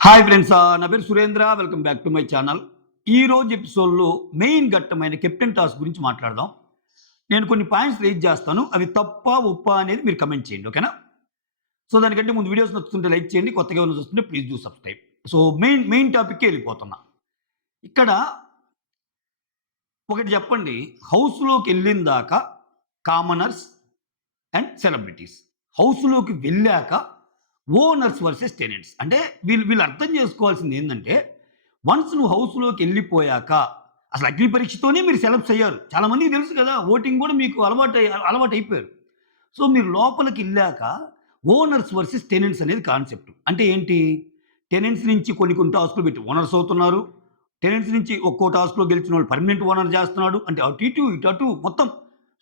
Hi friends, నా పేరు Surendra. Welcome back to my channel. ఈ రోజు ఎపిసోడ్లో మెయిన్ ఘట్టమైన కెప్టెన్ టాస్క్ గురించి మాట్లాడదాం. నేను కొన్ని పాయింట్స్ రేజ్ చేస్తాను. అవి తప్ప ఒప్పా అనేది మీరు కమెంట్ చేయండి, ఓకేనా? సో దానికంటే ముందు వీడియోస్ నచ్చుతుంటే లైక్ చేయండి, కొత్తగా ఏమైనా చూస్తుంటే please do subscribe. So main టాపిక్కే వెళ్ళిపోతున్నా. ఇక్కడ ఒకటి చెప్పండి, హౌస్లోకి వెళ్ళిన దాకా కామనర్స్ అండ్ సెలబ్రిటీస్, హౌస్లోకి వెళ్ళాక ఓనర్స్ వర్సెస్ టెనెంట్స్. అంటే వీళ్ళు అర్థం చేసుకోవాల్సింది ఏంటంటే, వన్స్ నువ్వు హౌస్లోకి వెళ్ళిపోయాక అసలు అగ్ని పరీక్షతోనే మీరు సెలెక్ట్స్ అయ్యారు. చాలామందికి తెలుసు కదా, ఓటింగ్ కూడా మీకు అలవాటు అయిపోయారు. సో మీరు లోపలికి వెళ్ళాక ఓనర్స్ వర్సెస్ టెనెంట్స్ అనేది కాన్సెప్ట్. అంటే ఏంటి, టెనెంట్స్ నుంచి కొన్ని టాస్కులు పెట్టి ఓనర్స్ అవుతున్నారు. టెనెంట్స్ నుంచి ఒక్కో టాస్క్లో గెలిచిన వాళ్ళు పర్మనెంట్ ఓనర్ చేస్తున్నాడు. అంటే అటు ఇటు ఇటు అటు మొత్తం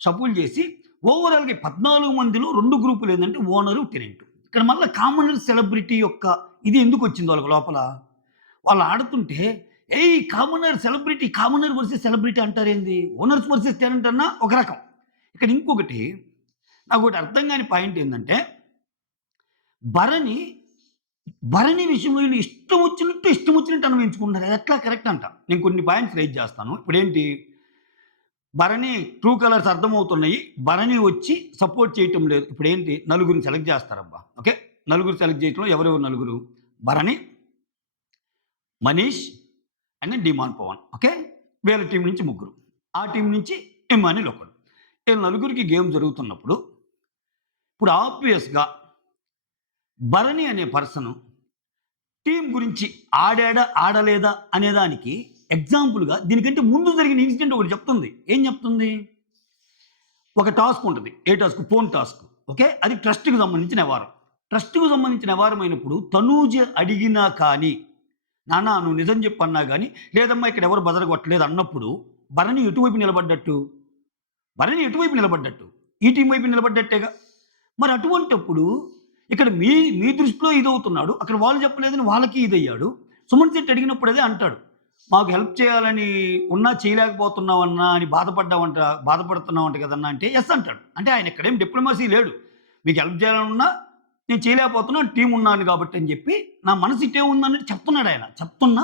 షఫుల్ చేసి ఓవరాల్గా 14 మందిలో 2 గ్రూపులు ఏంటంటే ఓనరు, టెనెంట్. ఇక్కడ మళ్ళీ కామనర్ సెలబ్రిటీ యొక్క ఇది ఎందుకు వచ్చింది వాళ్ళకి లోపల, వాళ్ళు ఆడుతుంటే కామనర్ వర్సెస్ సెలబ్రిటీ అంటారేంది, ఓనర్స్ వర్సెస్ టెనెంట్ అన్న ఒక రకం. ఇక్కడ ఇంకొకటి నాకు ఒకటి అర్థం కాని పాయింట్ ఏంటంటే, భరణి విషయంలో వీళ్ళు ఇష్టం వచ్చినట్టు అన్వయించుకుంటున్నారు. అది ఎట్లా కరెక్ట్ అంట. నేను కొన్ని పాయింట్స్ రైజ్ చేస్తాను. ఇప్పుడేంటి, భరణి ట్రూ కలర్స్ అర్థమవుతున్నాయి, భరణి వచ్చి సపోర్ట్ చేయటం లేదు. ఇప్పుడేంటి, నలుగురిని సెలెక్ట్ చేస్తారబ్బా. ఓకే, నలుగురు సెలెక్ట్ చేయటంలో ఎవరెవరు నలుగురు, భరణి, మనీష్ అండ్ డిమాన్ పవన్. ఓకే, వీళ్ళ టీం నుంచి ముగ్గురు, ఆ టీం నుంచి ఇమానిల్ ఒకడు. వీళ్ళ నలుగురికి గేమ్ జరుగుతున్నప్పుడు ఇప్పుడు ఆబ్వియస్గా భరణి అనే పర్సన్ టీం గురించి ఆడాడా ఆడలేదా అనేదానికి ఎగ్జాంపుల్గా దీనికంటే ముందు జరిగిన ఇన్సిడెంట్ ఒకటి చెప్తుంది. ఏం చెప్తుంది, ఒక టాస్క్ ఉంటుంది. ఏ టాస్క్, ఫోన్ టాస్క్. ఓకే, అది ట్రస్ట్కి సంబంధించిన వ్యవహారం. ట్రస్ట్కు సంబంధించిన వ్యవహారం అయినప్పుడు తనూజ అడిగినా కానీ, నాన్న నువ్వు నిజం చెప్పన్నా కానీ, లేదమ్మా ఇక్కడ ఎవరు బజర కొట్టలేదు అన్నప్పుడు భరణి ఎటువైపు నిలబడ్డట్టు, ఈ టీం వైపు నిలబడ్డట్టేగా. మరి అటువంటప్పుడు ఇక్కడ మీ దృష్టిలో ఇదవుతున్నాడు, అక్కడ వాళ్ళు చెప్పలేదని వాళ్ళకి ఇదయ్యాడు. సుమన్ శెట్టి అడిగినప్పుడు అదే అంటాడు, మాకు హెల్ప్ చేయాలని ఉన్నా చేయలేకపోతున్నావన్నా అని బాధపడుతున్నావంట కదన్నా అంటే ఎస్ అంటాడు. అంటే ఆయన ఇక్కడేం డిప్లొమసీ లేడు, మీకు హెల్ప్ చేయాలన్నా నేను చేయలేకపోతున్నా, టీం ఉన్నాను కాబట్టి అని చెప్పి నా మనసు ఇట్టే ఉందన్నట్టు చెప్తున్నాడు ఆయన. చెప్తున్నా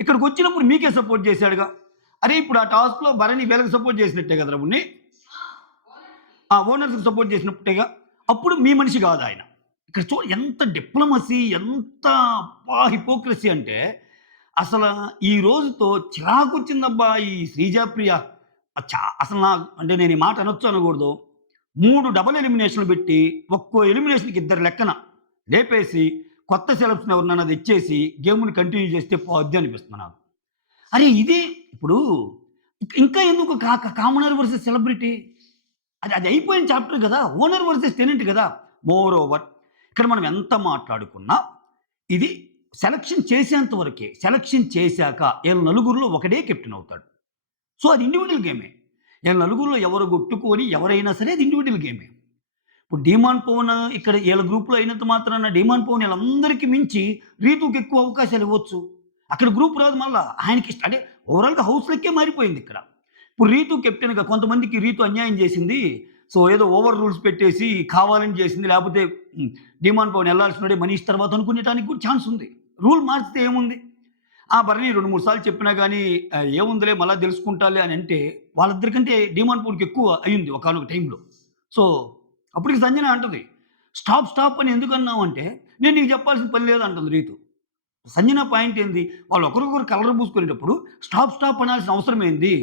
ఇక్కడికి వచ్చినప్పుడు మీకే సపోర్ట్ చేశాడుగా. అరే ఇప్పుడు ఆ టాస్క్లో భరణి వీళ్ళకి సపోర్ట్ చేసినట్టే కదా, ఉన్ని ఆ ఓనర్స్కి సపోర్ట్ చేసినట్టేగా. అప్పుడు మీ మనిషి కాదు ఆయన. ఇక్కడ ఎంత డిప్లొమసీ, ఎంత హిపోక్రసీ అంటే అసలు ఈ రోజుతో చిరాకు వచ్చిందబ్బా ఈ శ్రీజాప్రియ. అసలు అంటే నేను ఈ మాట అనొచ్చు అనకూడదు, 3 డబల్ ఎలిమినేషన్లు పెట్టి ఒక్కో ఎలిమినేషన్కి 2 లెక్కన లేపేసి కొత్త సెలబ్స్ని ఎవరినైనా తెచ్చేసి గేమ్ని కంటిన్యూ చేస్తే పోద్ది అనిపిస్తుంది నాకు. అరే ఇది ఇప్పుడు ఇంకా ఎందుకు కామనర్ వర్సెస్ సెలబ్రిటీ, అది అయిపోయిన చాప్టర్ కదా, ఓనర్ వర్సెస్ టెనెంట్ కదా. మోర్ ఓవర్ ఇక్కడ మనం ఎంత మాట్లాడుకున్నా ఇది సెలక్షన్ చేసేంత వరకే. సెలక్షన్ చేశాక వీళ్ళ నలుగురిలో ఒకడే కెప్టెన్ అవుతాడు. సో అది ఇండివిజువల్ గేమే. వీళ్ళ నలుగురిలో ఎవరు కొట్టుకొని ఎవరైనా సరే అది ఇండివిజువల్ గేమే. ఇప్పుడు డిమాన్ పవన్ ఇక్కడ వీళ్ళ గ్రూప్లో అయినంత మాత్రాన డిమాన్ పవన్ వీళ్ళందరికీ మించి రీతుకి ఎక్కువ అవకాశాలు ఇవ్వచ్చు. అక్కడ గ్రూప్ రాదు, మళ్ళీ ఆయనకి ఇష్టం. అంటే ఓవరాల్గా హౌస్ లెక్కే మారిపోయింది ఇక్కడ. ఇప్పుడు రీతు కెప్టెన్గా కొంతమందికి రీతు అన్యాయం చేసింది, సో ఏదో ఓవర్ రూల్స్ పెట్టేసి కావాలని చేసింది, లేకపోతే డిమాండ్ పవన్ వెళ్ళాల్సినడే మనీష్ తర్వాత అనుకునేటానికి కూడా ఛాన్స్ ఉంది. రూల్ మార్చితే ఏముంది, ఆ భరణి 2-3 సార్లు చెప్పినా కానీ ఏముందిలే మళ్ళీ తెలుసుకుంటాలే అని అంటే వాళ్ళిద్దరికంటే డిమాండ్ పవన్కి ఎక్కువ అయ్యింది ఒకనొక టైంలో. సో అప్పటికి సంజన అంటుంది, స్టాప్ అని ఎందుకు అన్నావు అంటే, నేను నీకు చెప్పాల్సిన పని లేదు అంటుంది రీతు. సంజన పాయింట్ ఏంది, వాళ్ళు ఒకరికొకరు కలర్ పూసుకునేటప్పుడు స్టాప్ అనాల్సిన అవసరం ఏంది,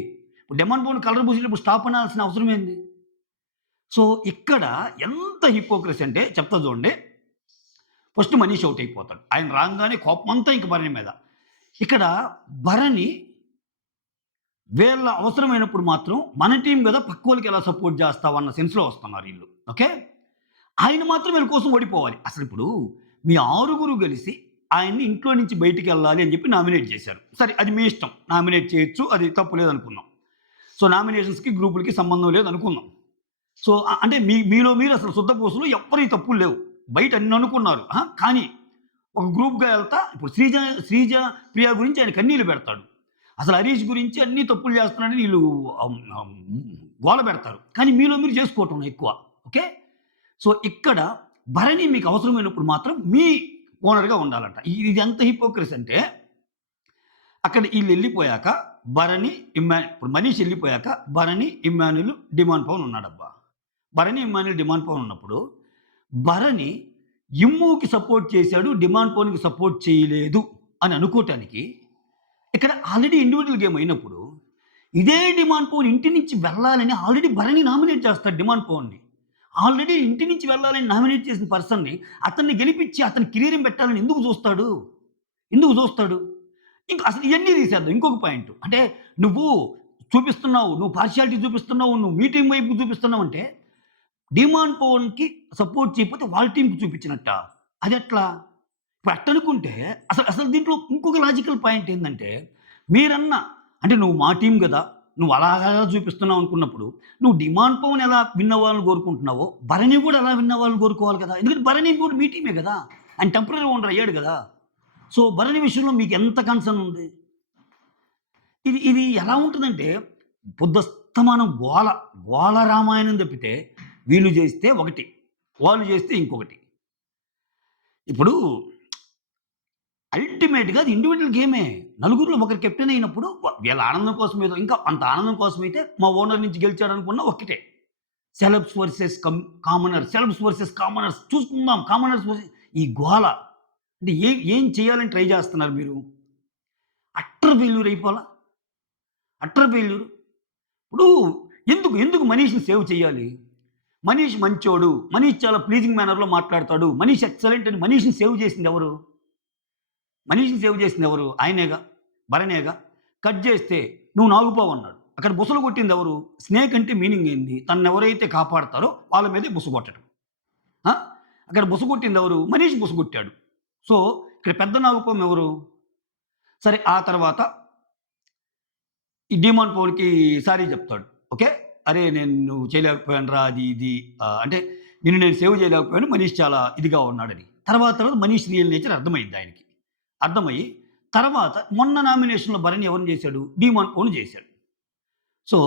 ఇప్పుడు డిమాండ్ పవన్ కలర్ పూసేటప్పుడు స్టాప్ అనాల్సిన అవసరం ఏంది. సో ఇక్కడ ఎంత హిపోక్రసీ అంటే చెప్తా చూడండి. ఫస్ట్ మనీష్ అవుట్ అయిపోతాడు, ఆయన రాగానే కోపం అంతా ఇంక భరణి మీద. ఇక్కడ భరణి వీళ్ళ అవసరమైనప్పుడు మాత్రం మన టీం కదా పక్క వాళ్ళకి ఎలా సపోర్ట్ చేస్తావు అన్న సెన్స్లో వస్తున్నారు వీళ్ళు. ఓకే, ఆయన మాత్రం వీళ్ళ కోసం ఓడిపోవాలి. అసలు ఇప్పుడు మీ 6 కలిసి ఆయన్ని ఇంట్లో నుంచి బయటికి వెళ్ళాలి అని చెప్పి నామినేట్ చేశారు. సరే అది మీ ఇష్టం, నామినేట్ చేయొచ్చు, అది తప్పు లేదనుకుందాం. సో నామినేషన్స్కి గ్రూపులకి సంబంధం లేదు అనుకుందాం. సో అంటే మీలో మీరు అసలు శుద్ధపూసలు ఎవ్వరి తప్పులు లేవు, బయట అన్ని అనుకున్నారు. కానీ ఒక గ్రూప్గా వెళ్తా ఇప్పుడు శ్రీజ ప్రియా గురించి ఆయన కన్నీళ్ళు పెడతాడు, అసలు హరీష్ గురించి అన్ని తప్పులు చేస్తున్నాడని వీళ్ళు గోల పెడతారు. కానీ మీలో మీరు చేసుకోవటం ఎక్కువ. ఓకే, సో ఇక్కడ భరణి మీకు అవసరమైనప్పుడు మాత్రం ఓనర్‌గా ఉండాలంట. ఇది ఎంత హిపోక్రసీ అంటే అక్కడ ఈళ్ళెళ్ళిపోయాక భరణి, ఇప్పుడు మనీష్ ఎళ్ళిపోయాక భరణి, ఇమ్మాన్యుల్, డిమాండ్ పవన్ ఉన్నాడబ్బా! భరణి, ఇమ్మాన్యుల్, డిమాండ్ పవన్ ఉన్నప్పుడు భరణి ఇమ్ముకి సపోర్ట్ చేశాడు. డిమాండ్ పవన్‌కి సపోర్ట్ చేయలేదు అని అనుకోటానికి ఇక్కడ ఆల్రెడీ ఇండివిడ్యువల్ గేమ్ అయినప్పుడు ఇదే డిమాండ్ పవన్ ఇంటి నుంచి వెళ్ళాలని ఆల్రెడీ భరణి నామినేట్ చేస్తాడు డిమాండ్ పవన్‌ని. ఆల్రెడీ ఇంటి నుంచి వెళ్ళాలని నామినేట్ చేసిన పర్సన్‌ని అతన్ని గెలిపించి అతని కెరీర్‌ని పెట్టాలని ఎందుకు చూస్తాడు? ఎందుకు చూస్తాడు? ఇంకా అసలు ఇయన్నీ తీసేద్దాం. ఇంకొక పాయింట్. అంటే నువ్వు చూపిస్తున్నావు, నువ్వు పార్షియాలిటీ చూపిస్తున్నావు, నువ్వు మీ టీమ్ వైపు చూపిస్తున్నావంటే, డిమాండ్ పవన్‌కి సపోర్ట్ చేయకపోతే వాళ్ళ టీమ్‌కి చూపించినట్టా? అదెట్లా? ఇప్పుడు అట్టనుకుంటే అసలు అసలు దీంట్లో ఇంకొక లాజికల్ పాయింట్ ఏందంటే, మీరన్న అంటే నువ్వు మా టీమ్ గదా! నువ్వు అలాగా చూపిస్తున్నావు అనుకున్నప్పుడు, నువ్వు డిమాండ్ పవన్ ఎలా విన్ అవ్వాలని కోరుకుంటున్నావో, భరణి గూడా అలా విన్ అవ్వాలని కోరుకోవాలి కదా! ఎందుకంటే భరణి కూడా మీ టీమే గదా! ఆయన టెంపరరీ ఓనర్ అయ్యాడు గదా! సో, భరణి విషయంలో మీకు ఎంత కన్సర్న్ ఉంది? ఇది ఇది ఎలా ఉంటదంటే, పొద్దస్తమానం గోల, గోల రామాయణం తప్పితే, వీళ్ళు చేస్తే ఒకటి, వాళ్ళు చేస్తే ఇంకొకటి. ఇప్పుడు అల్టిమేట్‌గా అది ఇండివిడ్యువల్ గేమే. నలుగురిలో ఒకరు కెప్టెన్ అయినప్పుడు వీళ్ళ ఆనందం కోసం ఏదో ఇంకా అంత ఆనందం కోసమైతే మా ఓనర్ నుంచి గెలిచాడనుకున్న ఒక్కటే. Celebs versus commoners, celebs versus commoners చూసుకుందాం. కామనర్స్ వర్సెస్ ఈ గోల. అంటే ఏం చేయాలని ట్రై చేస్తున్నారు మీరు? అట్టర్ ఫెయిల్యూర్ అయిపోలా? Utter failure. ఇప్పుడు ఎందుకు మనీష్‌ని సేవ్ చేయాలి? మనీష్ మంచోడు. మనీష్ చాలా ప్లీజింగ్ మేనర్‌లో మాట్లాడతాడు. మనీష్ ఎక్సలెంట్ అని మనీష్‌ని సేవ్ చేసిందెవరు? మనీష్‌ని సేవ్ చేసిందెవరు? ఆయనేగా. భరణేగా. కట్ చేస్తే నువ్వు నాగుపావన్నాడు. అక్కడ బుసలు కొట్టిందెవరు? స్నేక్ అంటే మీనింగ్ ఏంది? తననెవరైతే కాపాడతారో వాళ్ళ మీదే బుస కొట్టడం. ఆ! అక్కడ బుస కొట్టిందెవరు? మనీష్ బుస కొట్టాడు. సో, ఇక్కడ పెద్ద నాగుపాము ఎవరు? సరే ఆ తర్వాత ఈ డీమాన్ పౌల్‌కి సారీ చెప్తాడు. ఓకే. "అరే! నువ్వు చేయలేకపోయానురా" అది ఇది అంటే నిన్ను నేను సేవ్ చేయలేకపోయాను. మనీష్ చాలా ఇదిగా ఉన్నాడని. తర్వాత మనీష్ రియల్ నేచర్ అర్థమైద్ది ఆయనకి. అర్థమయ్యి తర్వాత మొన్న నామినేషన్‌లో భరణి ఎవరిని చేశాడు? డీమాన్ పౌల్‌ని చేశాడు. సో,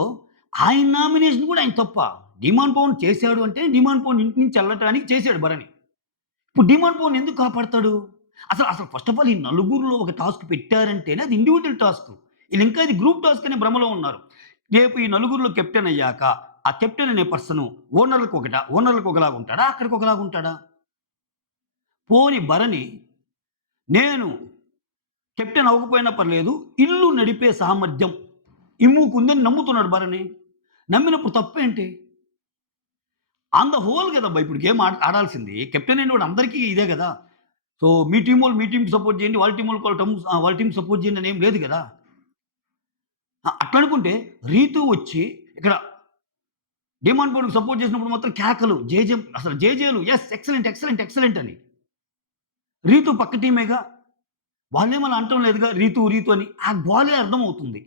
ఆయన నామినేషన్ కూడా ఆయన తప్పా? డీమాన్ పవన్ చేశాడు అంటే డీమాన్ పవన్ ఇంటి నుంచి ఎళ్ళటానికి చేశాడు భరణి. ఇప్పుడు డీమాన్ పవన్ ఎందుకు కాపాడతాడు? అసలు ఫస్ట్ ఆఫ్ ఆల్ ఈ నలుగురిలో ఒక టాస్క్ పెట్టారంటేనే అది ఇండివిడ్యువల్ టాస్క్. ఈళ్ళింకా ఇది గ్రూప్ టాస్క్ అనే భ్రమలో ఉన్నారు. రేపు ఈ నలుగురిలో కెప్టెన్ అయ్యాక, ఆ కెప్టెన్ అనే పర్సను ఓనర్‌లకు ఒకలాగా ఉంటాడా? అక్కడికి ఒకలాగా ఉంటాడా? పోనీ భరణి నేను కెప్టెన్ అవ్వకపోయినా పర్లేదు. ఇల్లు నడిపే సామర్థ్యం ఇమ్ముకుందని నమ్ముతున్నాడు భరణి. నమ్మినప్పుడు తప్పేంటి? ఆన్ ద హోల్ గదబ్బా! ఇప్పుడు గేమ్ ఆడాల్సింది. కెప్టెన్ అయినోడు అందరికీ ఇదే గదా! సో, మీ టీమోళ్ళు మీ టీమ్‌కి సపోర్ట్ చేయండి. వాళ్ళ టీమోళ్ళకి వాళ్ళ టీమ్‌కి సపోర్ట్ చేయండి అని ఏం లేదు గదా! అట్లనుకుంటే రీతు వచ్చి ఇక్కడ డిమాండ్ బోర్డ్‌కి సపోర్ట్ చేసినప్పుడు మాత్రం కేకలు, అసలు జేజేలు యెస్ ఎక్సలెంట్, ఎక్సలెంట్, ఎక్సలెంట్ అని. రీతు పక్క టీమేగా. వాళ్ళేం అలా అనటం లేదుగా రీతు అని. ఆ గోలే అర్థమవుతుంది.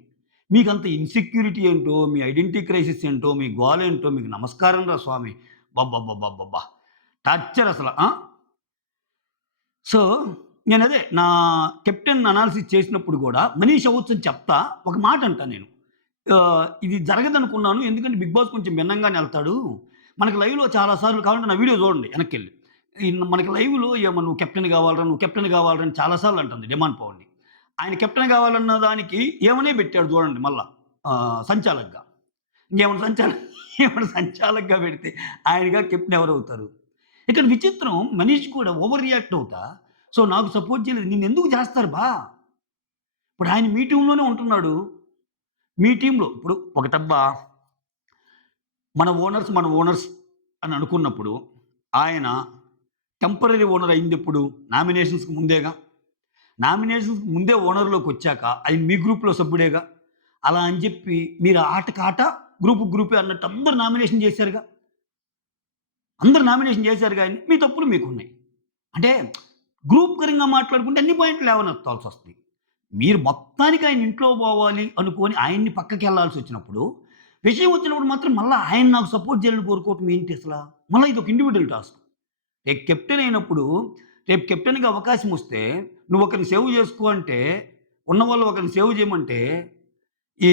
మీకంత ఇన్‌సెక్యూరిటీ ఏంటో, మీ ఐడెంటిటీ క్రైసిస్ ఏంటో, మీ గోలేంటో మీకు నమస్కారం రా స్వామి. అబ్బబ్బబ్బబ్బబ్బా! టార్చర్ అసల. ఆ! సో, నేనదే నా కెప్టెన్ అనాలిసిస్ చేసినప్పుడు గూడా మనీష్ అవ్వొచ్చని చెప్తా. ఒక మాట అంటా నేను. ఇది జరగదనుకున్నాను. ఎందుకంటే 'బిగ్ బాస్' కొంచెం భిన్నంగానే ఎళ్తాడు. మనకి లైవ్‌లో చాలా సార్లు కావాలంటే నా వీడియో చూడండి ఎనక్కెళ్ళి. మనకి లైవ్‌లో ఏమో నువ్వు కెప్టెన్ కావాలిరా అని చాలా సార్లు అంటుంది డిమాండ్ పవన్‌ని. ఆయన కెప్టెన్ కావాలన్న దానికి ఏమనే పెట్టాడు చూడండి మళ్ళా సంచాలక్‌గా. ఇంకేమన్నా ఏమన్నా సంచాలక్‌గా పెడితే ఆయనగా కెప్టెన్ ఎవరవుతారు? ఇక్కడ విచిత్రం మనీష్ కూడా ఓవర్ రియాక్ట్ అవుతా, సో నాకు సపోర్ట్ చేయలేదు. నిన్నెందుకు చేస్తారు బా? ఇప్పుడు ఆయన మీ టీమ్‌లోనే ఉంటున్నాడు. మీ టీమ్‌లో ఇప్పుడు ఒకటబ్బా మన ఓనర్స్ అని అనుకున్నప్పుడు ఆయన టెంపరరీ ఓనర్ అయిందెప్పుడు? నామినేషన్స్‌కి ముందేగా. నామినేషన్స్‌కి ముందే ఓనర్‌లోకొచ్చాక ఆయన మీ గ్రూప్‌లో సభ్యుడేగా. అలా అని చెప్పి మీరు ఆటకి ఆట, గ్రూప్‌కి గ్రూపే అన్నట్టు అందరూ నామినేషన్ చేశారుగా. అందరూ నామినేషన్ చేశారుగా ఆయన్ని. మీ తప్పులు మీకున్నాయి. అంటే గ్రూప్ పరంగా మాట్లాడుకుంటే అన్ని పాయింట్లు లేవనెత్తాల్సొస్తది. మీరు మొత్తానికి ఆయన ఇంట్లో పోవాలి అనుకోని ఆయన్ని పక్కకెళ్ళాల్సొచ్చినప్పుడు, విషయం వచ్చినప్పుడు మాత్రం మళ్ళా ఆయన నాకు సపోర్ట్ చేయాలని కోరుకోవటం ఏంటి అసలా? మళ్ళా ఇదొక ఇండివిడ్యువల్ టాస్క్. రేపు కెప్టెన్ అయినప్పుడు, రేపు కెప్టెన్‌గా అవకాశం వస్తే, నువ్వొకరిని సేవ్ చేసుకో అంటే, ఉన్నవాళ్ళు ఒకరిని సేవ్ చేయమంటే, ఈ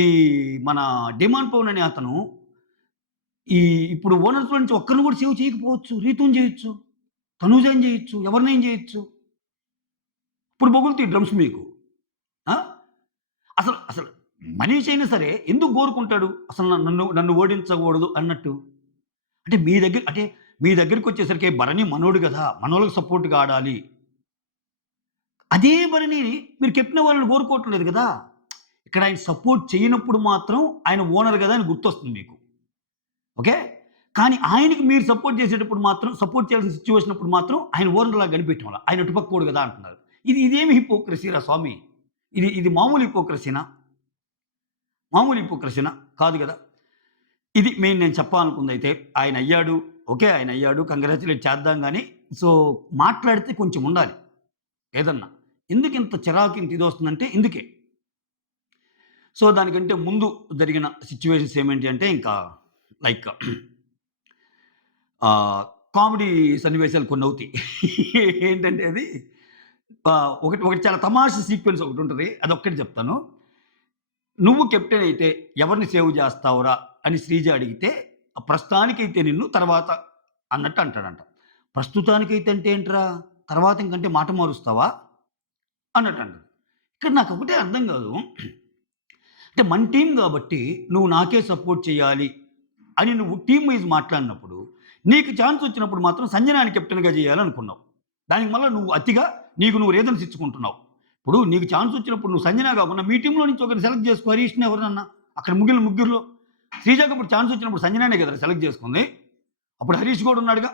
మన డిమాండ్ పవన్ అనే అతను, ఈ ఇప్పుడు ఓనర్స్‌లో నుంచి ఒక్కరిని కూడా సేవ్ చేయకపోవచ్చు. రీతూని చేయొచ్చు, తనూజని చేయొచ్చు, ఎవరినైనా చేయొచ్చు. ఇప్పుడు బొగులుతాయి డ్రమ్స్ మీకు. ఆ! అసలు అసలు మనీష్ అయినా సరే ఎందుకు కోరుకుంటాడు? అసలు నన్ను నన్ను ఓడించకూడదు అన్నట్టు. అంటే మీ దగ్గరికొచ్చేసరికి భరణి మనోడు గదా! మనోళ్ళకి సపోర్ట్‌గా ఆడాలి. అదే భరణిని మీరు కెప్టెన్ అవ్వాలని కోరుకోవట్లేదు గదా! ఇక్కడ ఆయన సపోర్ట్ చేయనప్పుడు మాత్రం ఆయన ఓనర్ గదా అని గుర్తొస్తుంది మీకు. ఓకే. కానీ ఆయనకి మీరు సపోర్ట్ చేసేటప్పుడు మాత్రం సపోర్ట్ చేయాల్సిన సిట్యుయేషన్ అప్పుడు మాత్రం ఆయన ఓనర్‌లాగా కనిపెట్టంలా. ఆయన అటుపక్కోడు గదా అంటున్నారు. ఇదేమి హిపోక్రసీరా స్వామి? ఇది మామూలు హిపోక్రసీనా? మామూలు హిపోక్రసీనా? కాదు గదా! ఇది మెయిన్ నేను చెప్పాలనుకుందైతే. ఆయనయ్యాడు. ఓకే. ఆయనయ్యాడు. కంగ్రాచ్యులేట్ చేద్దాం గానీ, సో, మాట్లాడితే కొంచెం ఉండాలి ఏదన్నా. ఎందుకింత చిరాకు ఇంత ఇదొస్తుందంటే ఇందుకే. సో, దానికంటే ముందు జరిగిన సిట్యుయేషన్స్ ఏమేంటి అంటే ఇంకా లైక్ కామెడీ సన్నివేశాలు కొన్నవుతాయి. ఏంటంటే అది ఒకటి ఒకటి చాలా తమాషా సీక్వెన్స్ ఒకటుంటది. అదొక్కటి చెప్తాను. "నువ్వు కెప్టెన్ అయితే ఎవరిని సేవ్ జేస్తావురా?" అని శ్రీజ అడిగితే, "ప్రస్తుతానికైతే నిన్ను, తర్వాత" అన్నట్టు అంటాడంట. ప్రస్తుతానికైతే అంటే ఏంట్రా? తర్వాత ఇంకంటే మాట మారుస్తావా? అన్నట్టు అంటది. ఇక్కడ నాకొకటే అర్థం గాదు. అంటే మన టీమ్ గాబట్టి నువ్వు నాకే సపోర్ట్ చేయాలి అని నువ్వు టీమ్ వైస్ మాట్లాడినప్పుడు, నీకు ఛాన్స్ వచ్చినప్పుడు మాత్రం సంజనాని కెప్టెన్‌గా జేయాలనుకున్నావు. దానికి మళ్ళా నువ్వు అతిగా నీకు నువ్వు రీజన్స్ ఇచ్చుకుంటున్నావు. ఇప్పుడు నీకు ఛాన్స్ వచ్చినప్పుడు నువ్వు సంజన గాకుండా మీ టీమ్‌లో నుంచి ఒకరిని సెలెక్ట్ చేసుకో హరీష్‌ని ఎవరినన్నా. అక్కడ మిగిలిన ముగ్గురిలో. శ్రీజకి ఇప్పుడు ఛాన్స్ వచ్చినప్పుడు సంజననే గదా సెలెక్ట్ చేసుకుంది. అప్పుడు హరీష్ గూడా ఉన్నాడుగా.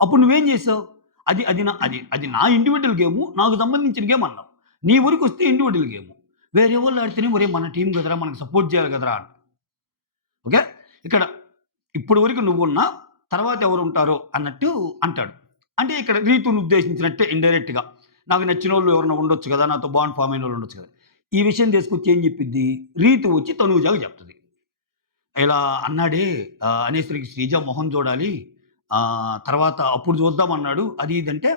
అప్పుడు నువ్వేం జేసావు? అది నా ఇండివిడ్యువల్ గేము. నాకు సంబంధించిన గేమ్ అన్నావు. నీ వరకొస్తే ఇండివిడ్యువల్ గేము. వేరే వాళ్ళు ఆడితేనే ఒరేయ్! మన టీమ్ కదరా! మనకు సపోర్ట్ చేయాలి కదరా! అంట. ఓకే. ఇక్కడ ఇప్పటి వరకు నువ్వున్నా, తర్వాత ఎవరుంటారో అన్నట్టు అంటాడు. అంటే ఇక్కడ రీతుని ఉద్దేశించినట్టే ఇండైరెక్ట్‌గా. నాకు నచ్చినోళ్ళు ఎవరైనా ఉండొచ్చు కదా! నాతో బాండ్ ఫార్మ్ అయినోళ్ళు ఉండొచ్చు కదా! ఈ విషయం తీసుకొచ్చి ఏం చెప్పిద్ది? రీతు వచ్చి తనూజాకి చెప్తది. ఇలా అన్నాడే అనేసరికి శ్రీజ మొహం చూడాలి. తర్వాత అప్పుడు చూద్దామన్నాడు. అది ఇది అంటే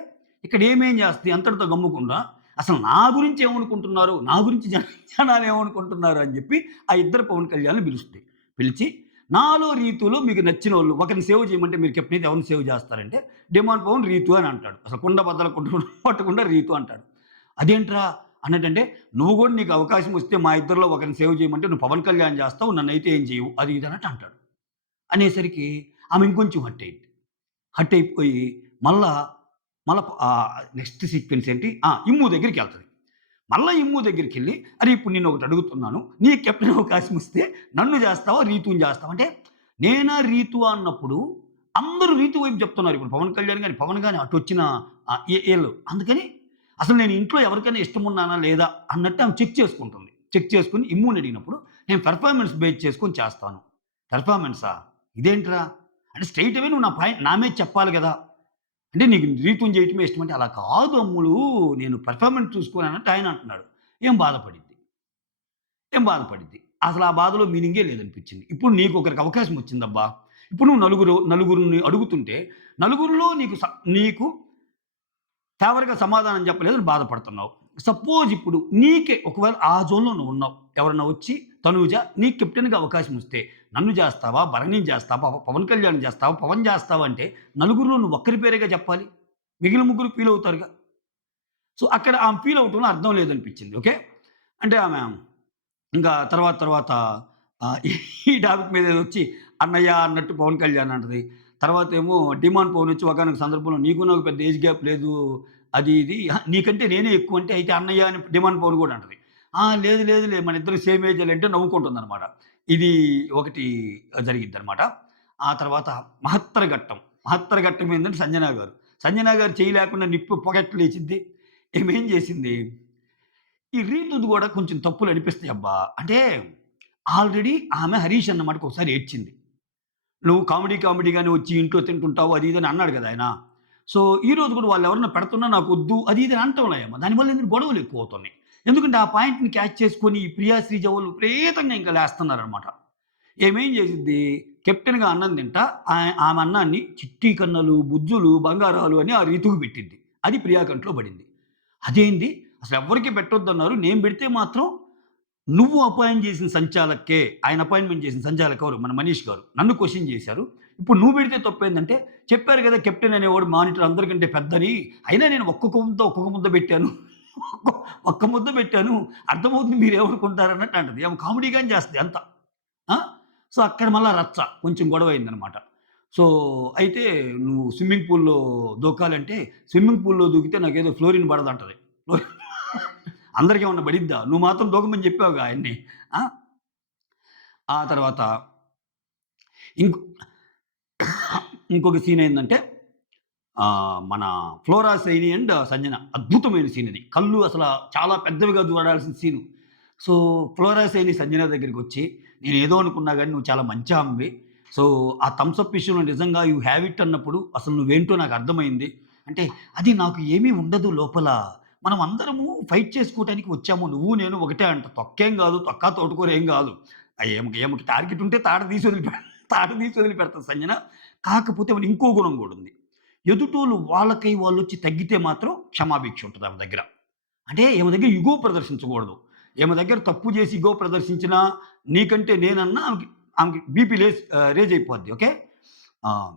ఇక్కడ ఏమేం చేస్తది అంతటితో గమ్ముకుండా అసలు నా గురించి ఏమనుకుంటున్నారు? నా గురించి జనాలు ఏమనుకుంటున్నారు? అని చెప్పి ఆ ఇద్దరు పవన్ కళ్యాణ్‌ని పిలుస్తది. పిలిచి నాలో రీతులో మీకు నచ్చినోళ్ళు ఒకరిని సేవ్ చేయమంటే మీరు కెప్టెన్ అయితే ఎవరిని సేవ్ చేస్తారంటే డిమాండ్ పవన్ రీతు అని అంటాడు. అసలు కుండ బద్దలు పట్టకుండా రీతు అంటాడు. అదేంట్రా అన్నట్టంటే నువ్వు కూడా నీకు అవకాశం వస్తే మా ఇద్దరిలో ఒకరిని సేవ్ చేయమంటే నువ్వు పవన్ కళ్యాణ్ చేస్తావు. నన్నైతే ఏం చేయవు. అది ఇది అన్నట్టు అంటాడు. అనేసరికి ఆమె ఇంకొంచెం హర్ట్ అయింది. హర్ట్ అయిపోయి మళ్ళా మళ్ళా నెక్స్ట్ సీక్వెన్స్ ఏంటి? ఇమ్ము దగ్గరికెళ్తది. మళ్ళా ఇమ్ము దగ్గరికెళ్ళి, "అరే! ఇప్పుడు నిన్నొకటి అడుగుతున్నాను. నీకు కెప్టెన్ అవకాశం వస్తే నన్ను జేస్తావా? రీతూని జేస్తావా?" అంటే నేనా? రీతువా? అన్నప్పుడు అందరూ రీతు వైపు చెప్తున్నారు. ఇప్పుడు పవన్ కళ్యాణ్ గాని, పవన్ గాని అటొచ్చిన ఈళ్ళు. అందుకని అసలు నేను ఇంట్లో ఎవరికైనా ఇష్టమున్నానా? లేదా? అన్నట్టు ఆమె చెక్ చేసుకుంటుంది. చెక్ చేసుకొని ఇమ్ముని అడిగినప్పుడు, "నేను పెర్ఫార్మన్స్ బేస్ చేసుకొని చేస్తాను." "పెర్ఫార్మన్సా? ఇదేంట్రా?" అంటే స్ట్రెయిట్ అవే నువ్వు నా మీద చెప్పాలి గదా! అంటే నీకు రీతుని చేయటమే ఇష్టమంటే, అలా కాదు అమ్ములు నేను పెర్ఫార్మన్స్ చూసుకోనన్నట్టు ఆయన అంటున్నాడు. ఏం బాధపడిద్ది. ఏం బాధపడిద్ది. అసలు ఆ బాధలో మీనింగే లేదనిపించింది. ఇప్పుడు నీకు ఒకరికి అవకాశం వచ్చిందబ్బా! ఇప్పుడు నువ్వు నలుగురిని అడుగుతుంటే, నలుగురిలో నీకు ఫేవర్‌గా సమాధానం చెప్పలేదని బాధపడుతున్నావు. సపోజ్ ఇప్పుడు నీకే ఒకవేళ ఆ జోన్‌లో నువ్వున్నావు. ఎవరన్నా వచ్చి తనూజ నీకు కెప్టెన్‌గా అవకాశం వస్తే నన్ను చేస్తావా? భరణిని చేస్తావా? పవన్ కళ్యాణ్‌ని చేస్తావా? పవన్ చేస్తావా? అంటే నలుగురిలో నువ్వు ఒక్కరి పేరేగా చెప్పాలి. మిగిలిన ముగ్గురు ఫీల్ అవుతారుగా. సో, అక్కడ ఆమె ఫీల్ అవ్వటంలో అర్థం లేదనిపించింది. ఓకే. అంటే ఆమె ఇంకా తర్వాత ఈ టాపిక్ మీద వచ్చి అన్నయ్య అన్నట్టు పవన్ కళ్యాణ్ అంటది. తర్వాతేమో డిమాండ్ పవన్ వచ్చి ఒకానొక సందర్భంలో నీకు నాకు పెద్ద ఏజ్ గ్యాప్ లేదు. అది ఇది నీకంటే నేనే ఎక్కువ అంటే అయితే అన్నయ్య అని డిమాండ్ పవన్ కూడా అంటది. లేదులే మన ఇద్దరం సేమ్ ఏజేలే అంటే నవ్వుకుంటుందనమాట. ఇది ఒకటి జరిగిద్దనమాట. ఆ తర్వాత మహత్తర ఘట్టం. మహత్తర ఘట్టం ఏందంటే సంజన గారు. సంజన గారు చెయ్యి లేకుండా నిప్పు పొగెట్ట లేచిద్ది. ఈమేం చేసింది, ఈ రీతుది గూడా కొంచెం తప్పులనిపిస్తాయి అబ్బా! అంటే ఆల్రెడీ ఆమె హరీష్ అన్న మాటకి ఒకసారి ఏడ్చింది. "నువ్వు కామెడీగానే వచ్చి ఇంట్లో తింటుంటావు" అది ఇది అని అన్నాడు గదా ఆయన. సో, ఈరోజు గూడా వాళ్ళెవరన్నా పెడుతున్నా నాకొద్దు అది ఇది అని అంటంలా ఏమ. దానివల్ల ఏంటంటే గొడవలు ఎక్కువవుతున్నాయి. ఎందుకంటే ఆ పాయింట్‌ని క్యాచ్ చేసుకొని ఈ ప్రియా, శ్రీజ వాళ్ళు విపరీతంగా ఇంకా లేస్తన్నారనమాట. ఏమేం చేసిద్ది, కెప్టెన్‌గా అన్నం తింటా ఆమె అన్నాన్ని చిట్టి కన్నలు, బుజ్జులు, బంగారాలు అని ఆ రీతుకి పెట్టిద్ది. అది ప్రియా కంట్లో పడింది. అదేంది అసలెవ్వరికీ పెట్టొద్దన్నారు. నేను పెడితే మాత్రం నువ్వు అపాయింట్ చేసిన సంచాలకే ఆయన అపాయింట్‌మెంట్ చేసిన సంచాలక్ ఎవరు? మన మనీష్ గారు. నన్ను క్వెషన్ చేశారు. ఇప్పుడు నువ్వు పెడితే తప్పేందంటే, చెప్పారు గదా! కెప్టెన్ అనేవాడు మానిటర్ అందరికంటే పెద్దని. అయినా నేను ఒక్కొక్క ముద్ద పెట్టాను. ఒక్క ఒక్క ముద్ద పెట్టాను. అర్థమవుతుంది మీరేమనుకుంటారన్నట్టు అంటది. ఆమె కామెడీగానే చేస్తది అంతా. ఆ! సో, అక్కడ మళ్ళా రచ్చ. కొంచెం గొడవయిందనమాట. సో, అయితే "నువ్వు స్విమ్మింగ్ పూల్‌లో దూకాలంటే, స్విమ్మింగ్ పూల్‌లో దూకితే నాకేదో ఫ్లోరిన్ పడదంటది." అందరికేమన్నా పడిద్దా? నువ్వు మాత్రం దూకమని చెప్పావుగా ఆయన్ని. ఆ! ఆ తర్వాత ఇంక్ ఇంకొక సీనేందంటే మన 'ఫ్లోరా శైని' అండ్ 'సంజన' అద్భుతమైన సీన్ ఇది. కళ్ళు అసల చాలా పెద్దవిగా చూడాల్సిన scene. So, 'Flora Saini' 'Sanjana' దగ్గరికొచ్చి నేనేదో అనుకున్నా గానీ నువ్వు చాలా మంచి ఆమెవి. సో, ఆ థమ్స్ అప్ విషయంలో నిజంగా యూ హ్యావ్ ఇట్ అన్నప్పుడు అసలు నువ్వేంటో నాకు అర్థమైంది. అంటే అది నాకు ఏమీ ఉండదు లోపల. మనం అందరము ఫైట్ చేసుకోవటానికి వచ్చాము. నువ్వు నేను ఒకటే అంట. తొక్కేం గాదు. తొక్కా తోటకూర ఏం గాదు. ఈమెకి టార్గెట్ ఉంటే తాట తీసి వదిలిపెడతది సంజన. కాకపోతే ఆమెలో ఇంకో గుణం గూడా ఉంది. ఎదుటోళ్ళు వాళ్ళకై వాళ్ళొచ్చి తగ్గితే మాత్రం క్షమాభిక్ష ఉంటది ఆమె దగ్గర. అంటే ఈమె దగ్గర ఇగో ప్రదర్శించకూడదు. ఈమె దగ్గర తప్పు చేసి ఇగో ప్రదర్శించినా, నీకంటే నేనన్నా ఆమెకి బీపీ రేజ్ అయిపోద్ది. ఓకే. ఆహ్,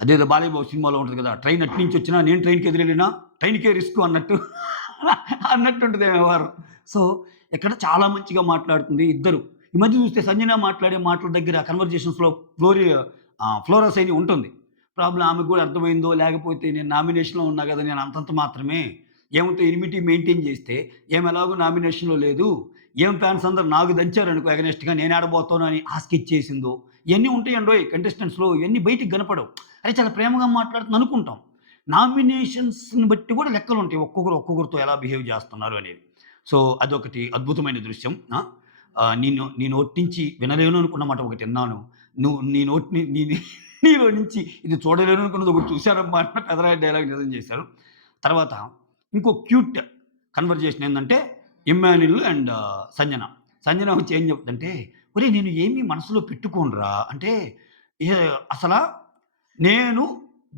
అదేదో 'బాలయ్య బాబు' సినిమాలో ఉంటది కదా! ట్రైన్ అటునుంచొచ్చినా నేను ట్రైన్‌కి ఎదురెళ్ళినా ట్రైన్‌కే రిస్కు అన్నట్టు అన్నట్టుంటది ఈమె వ్యవహారం. సో, ఇక్కడ చాలా మంచిగా మాట్లాడుతుంది ఇద్దరు. ఈ మధ్య చూస్తే సంజన మాట్లాడే మాటల దగ్గర కన్వర్జేషన్స్‌లో ఫ్లోరా శైలి ఉంటుంది. ప్రాబ్లమ్ ఆమెకు గూడా అర్థమైందో, లేకపోతే నేను నామినేషన్‌లో ఉన్నా గదా! నేను అంతంత మాత్రమే. ఈమెతో ఎనిమిటీ మెయింటైన్ జేస్తే, ఈమె ఎలాగో నామినేషన్‌లో లేదు. ఈమె ఫ్యాన్స్ అందరూ నాకు దంచారనుకో ఎగనెస్ట్‌గా నేనేడబోతానో అని ఆ స్కెచ్ చేసిందో, ఇయన్నీ ఉంటాయండోయ్ కంటెస్టెంట్స్‌లో ఇయన్నీ బయటికి గనపడవు. అరే! చాలా ప్రేమగా మాట్లాడుతుంది అనుకుంటాం. నామినేషన్స్‌ని బట్టి గూడా లెక్కలుంటాయి. ఒక్కొక్కరితో ఎలా బిహేవ్ జేస్తున్నారు అనేది. సో, అదొకటి అద్భుతమైన దృశ్యం. నీ నోటి నుంచి వినలేను అనుకున్న మాట ఒకటి ఇన్నాను. నువ్వు నీ నోటిని నీలో నుంచి ఇది చూడలేను అనుకున్నది ఒకటి చూశానమ్మా అన్న పెదరాయుడు డైలాగ్ నిజం చేశారు. తర్వాత ఇంకో క్యూట్ కన్వర్జేషన్ ఏందంటే ఇమ్మాన్యుల్ అండ్ సంజన. సంజన వచ్చి ఏం చెప్తుందంటే, "ఒరేయ్! నేను ఏమి మనసులో పెట్టుకోనురా. అంటే ఏ అసలా నేను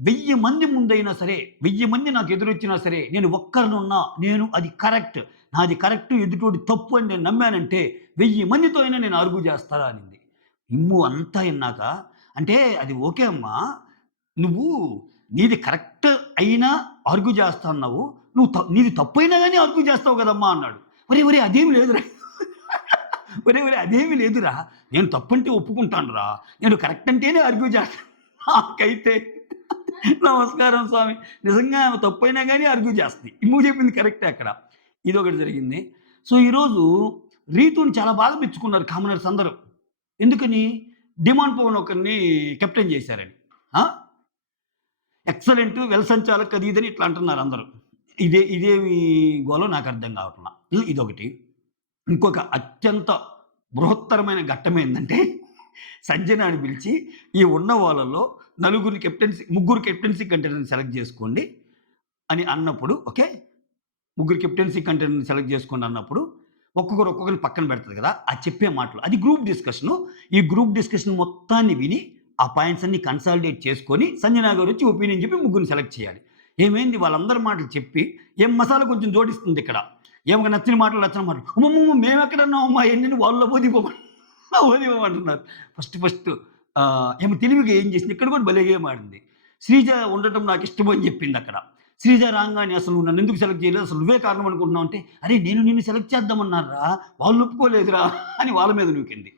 1000 మంది ముందైనా సరే, 1000 మంది నాకు ఎదురొచ్చినా సరే, నేను ఒక్కరినున్నా నేను అది కరెక్ట్. నాది కరెక్ట్ ఎదుటోడి తప్పు అని నేను నమ్మానంటే 1000 మందితో అయినా నేను ఆర్గ్యూ చేస్తారా" అనింది. ఇమ్ము అంతా ఇన్నాక అంటే అది ఓకే అమ్మా. నువ్వు నీది కరెక్ట్ అయినా ఆర్గ్యూ చేస్తా అన్నావు. నీది తప్పైనా గాని ఆర్గ్యూ చేస్తావు కదమ్మా అన్నాడు. ఒరేయ్! ఒరేయ్! అదేమి లేదురా. ఒరేయ్! ఒరేయ్! అదేమి లేదురా. నేను తప్పంటే ఒప్పుకుంటానురా. నేను కరెక్ట్ అంటేనే ఆర్గ్యూ చేస్తాను. నాకైతే నమస్కారం స్వామి. నిజంగా ఆమె తప్పైనా గాని ఆర్గ్యూ చేస్తది. ఇమ్ము చెప్పింది కరెక్టే అక్కడ. ఇదొకటి జరిగింది. సో, ఈరోజు రీతూని చాలా బాగా మెచ్చుకున్నారు కామనర్స్ అందరూ. ఎందుకని? డిమాండ్ పవన్ ఒకరిని కెప్టెన్ చేశారని. ఆ! ఎక్సలెంట్, వెల్ సంచాలక్ అది ఇదని ఇట్లా అంటున్నారు అందరూ. ఇదేమి గోలో నాకర్థం కావట్ల. ఇదొకటి. ఇంకొక అత్యంత బృహత్తరమైన ఘట్టమేందంటే సంజనాని పిలిచి ఈ ఉన్న వాళ్ళలో ముగ్గురు కెప్టెన్సీ కంటెండర్‌ని సెలెక్ట్ చేసుకోండి అని అన్నప్పుడు ఓకే. ముగ్గురు కెప్టెన్సీ కంటెండర్‌ని సెలెక్ట్ చేసుకోండి అన్నప్పుడు ఒక్కొక్కరిని పక్కన పెడతది కదా! ఆ చెప్పే మాటలు. అది గ్రూప్ డిస్కషను. ఈ గ్రూప్ డిస్కషన్ మొత్తాన్ని విని, ఆ పాయింట్స్ అన్నీ కన్సాలిడేట్ చేసుకొని, సంజన గారొచ్చి ఒపీనియన్ చెప్పి ముగ్గురిని సెలెక్ట్ చేయాలి. ఏమైంది వాళ్ళందరి మాటలు చెప్పి, మసాలా కొంచెం జోడిస్తుందిక్కడ. ఈమెకు నచ్చిన మాటలు, నచ్చని మాటలు. అమ్మమ్మమ్మ! మేమెక్కడన్నామమ్మా అయన్నీని వాళ్ళలో పోనివ్వమంటున్నారు. ఫస్ట్ ఈమె తెలివిగా ఏం చేసింది, ఇక్కడ కూడా భలే గేమ్ ఆడింది. శ్రీజ ఉండటం నాకిష్టమని చెప్పిందక్కడ. శ్రీజ రాంగానే అసలు నువ్వు నన్నెందుకు సెలెక్ట్ చేయలేదు? అసలు నువ్వే కారణం అనుకుంటున్నావు అంటే, అరే నేను నిన్ను సెలెక్ట్ చేద్దామన్నానురా! వాళ్ళు ఒప్పుకోలేదురా అని వాళ్ళ మీద నూకింది.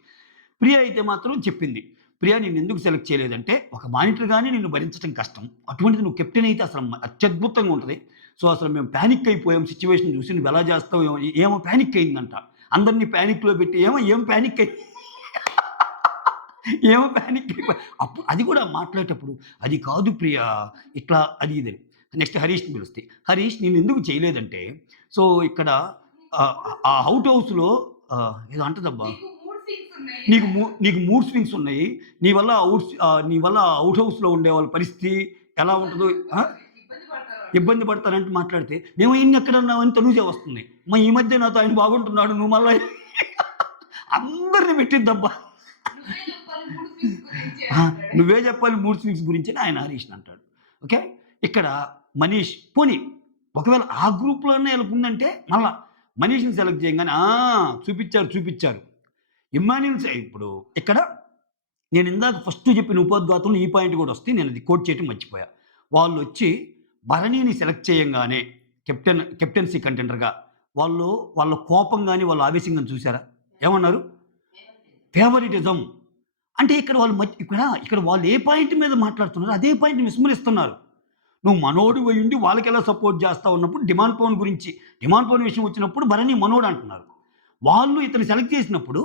ప్రియ అయితే మాత్రం చెప్పింది. ప్రియ నిన్నెందుకు సెలెక్ట్ చేయలేదంటే, ఒక మానిటర్‌గానే నిన్ను భరించటం కష్టం. అటువంటిది నువ్వు కెప్టెన్ అయితే అసలు అత్యద్భుతంగా ఉంటది. సో, అసలు మేము పానిక్ అయిపోయాం సిట్యుయేషన్ చూసి నువ్వెలా చేస్తావో ఏమో ఏమో పానిక్ అయిందంట. అందరిని పానిక్‌లో పెట్టి ఏం పానిక్ అయి ఏమో పానిక్ అయిపోయి అది కూడా మాట్లాడేటప్పుడు, "అది కాదు ప్రియా ఇట్లా" అది ఇదని. నెక్స్ట్ హరీష్‌ని పిలుస్తే, "హరీష్ నిన్నెందుకు చేయలేదంటే, సో ఇక్కడ ఆ ఔట్ హౌస్‌లో ఏదో అంటదబ్బా! నీకు మూడ్ స్వింగ్స్ ఉన్నాయి. నీ వల్ల ఔట్ హౌస్‌లో ఉండేవాళ్ళ పరిస్థితి ఎలా ఉంటదో ఆ! ఇబ్బంది పడతారంటే" మాట్లాడితే, "మేము ఈయన్నెక్కడన్నామని తనూజ వస్తుంది. ఈ మధ్య నాతో ఆయన బాగుంటున్నాడు. నువ్వు మళ్ళా" అందరిని పెట్టిద్దబ్బా! ఆ! "నువ్వే చెప్పాలి మూడ్ స్వింగ్స్ గురించి" అని ఆయన హరీష్‌ని అంటాడు. ఓకే. ఇక్కడ మనీష్ పోనీ ఒకవేళ ఆ గ్రూప్‌లోనే ఈళ్ళకుందంటే మళ్ళా మనీష్‌ని సెలెక్ట్ చేయంగానే చూపిచ్చారు. ఇప్పుడు ఇక్కడ నేనిందాక ఫస్ట్ చెప్పిన ఉపోద్ఘాతంలో ఈ పాయింట్ గూడా వస్తే నేనది కోట్ చేయటం మర్చిపోయా. వాళ్ళొచ్చి భరణిని సెలెక్ట్ చేయంగానే కెప్టెన్సీ కంటెండర్‌గా వాళ్ళు వాళ్ళ కోపం గాని, వాళ్ళ ఆవేశం గాని చూసారా? ఏమన్నారు? ఫేవరిటిజం. అంటే ఇక్కడ వాళ్ళు ఏ పాయింట్ మీద మాట్లాడుతున్నారో అదే పాయింట్‌ని విస్మరిస్తున్నారు. నువ్వు మనోడివై ఉండి వాళ్ళకెలా సపోర్ట్ చేస్తావు అన్నప్పుడు డిమాండ్ పవన్ విషయం వచ్చినప్పుడు భరణి మనోడు అంటున్నారు. వాళ్ళు ఇతన్ని సెలెక్ట్ చేసినప్పుడు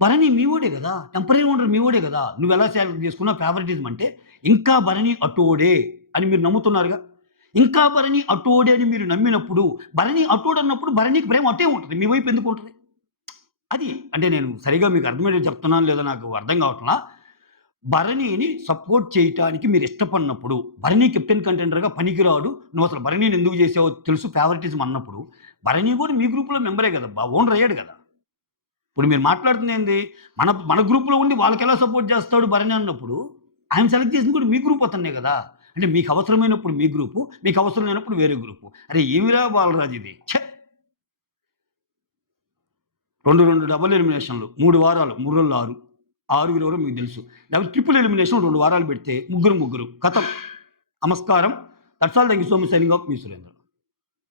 భరణి మీవోడే గదా! టెంపరరీ ఓనర్ మీవోడే గదా! నువ్వెలా సెలెక్ట్ చేసుకున్నావు ఫేవరిటిజం అంటే, ఇంకా భరణి అటోడే అని మీరు నమ్ముతున్నారుగా. ఇంకా భరణి అటోడే అని మీరు నమ్మినప్పుడు, భరణి అటోడన్నప్పుడు భరణికి ప్రేమ అటే ఉంటది. మీ వైపు ఎందుకుంటది? అది. అంటే నేను సరిగ్గా మీకు అర్థమయ్యేటట్టు చెప్తున్నానో లేదో నాకు అర్థం కావట్లా. భరణిని సపోర్ట్ చేయటానికి మీరు ఇష్టపడినప్పుడు, భరణి కెప్టెన్ కంటెండర్‌గా పనికిరాడు. నువ్వసలు భరణిని ఎందుకు చేసావో తెలుసు ఫేవరిటిజం అన్నప్పుడు, భరణి కూడా మీ గ్రూప్‌లో మెంబరే గదబ్బా! ఓనర్ అయ్యాడు గదా! ఇప్పుడు మీరు మాట్లాడుతుందేంది? మన మన గ్రూప్‌లో ఉండి వాళ్ళకెలా సపోర్ట్ చేస్తాడు భరణి అన్నప్పుడు, ఆయన సెలెక్ట్ చేసింది కూడా మీ గ్రూప్ అతన్నే గదా! అంటే మీకు అవసరమైనప్పుడు మీ గ్రూపు, మీకు అవసరం లేనప్పుడు వేరే గ్రూపు. అరే ఏమిరా బాలరాజు ఇది! ఛ! 2 డబుల్ ఎలిమినేషన్‌లు 3 వారాలు, 3 రోజులు 6. ఆరుగురు ఎవరో మీకు తెలుసు. ట్రిపుల్ ఎలిమినేషన్ 2 వారాలు పెడితే ముగ్గురు. ఖతం. నమస్కారం. That's all. Thank you so much. Signing off me Surendra.